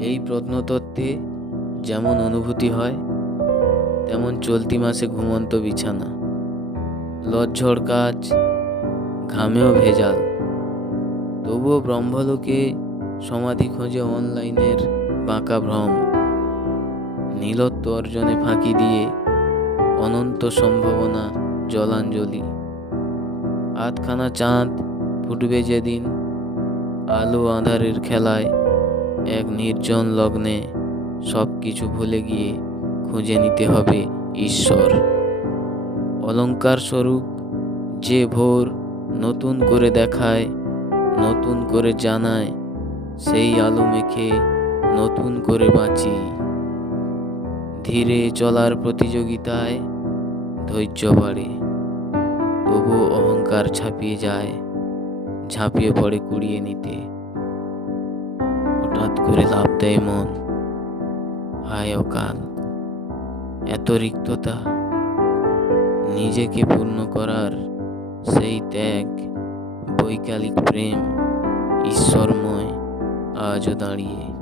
এই প্রত্নতত্ত্বে যেমন অনুভূতি হয়, তেমন চলতি মাসে ঘুমন্ত বিছানা, লজ্জর কাজ, ঘামেও ভেজাল। তবুও ব্রহ্মলোকে সমাধি খোঁজে অনলাইনের বাঁকা ভ্রম, নীলত্ব অর্জনে ফাঁকি দিয়ে অনন্ত সম্ভাবনা জলাঞ্জলি। আধখানা চাঁদ ফুটবে যেদিন আলো আঁধারের খেলায় এক নির্জন লগ্নে সব কিছু ভুলে গিয়ে খুঁজে নিতে হবে ঈশ্বর। অলংকার স্বরূপ যে ভোর নতুন করে দেখায়, নতুন করে জানায়, সেই আলো মেখে নতুন করে বাঁচি। ধীরে চলার প্রতিযোগিতায় ধৈর্য বাড়ে তবু অহংকার ছাপিয়ে যায়, ঝাঁপিয়ে পড়ে কুড়িয়ে নিতে। হঠাৎ লাভ দেয় মন। হায় অকাল এত রিক্ততা, নিজেকে পূর্ণ করার সেই ত্যাগ, বৈকালিক প্রেম, ঈশ্বরময় আজও দাঁড়িয়ে।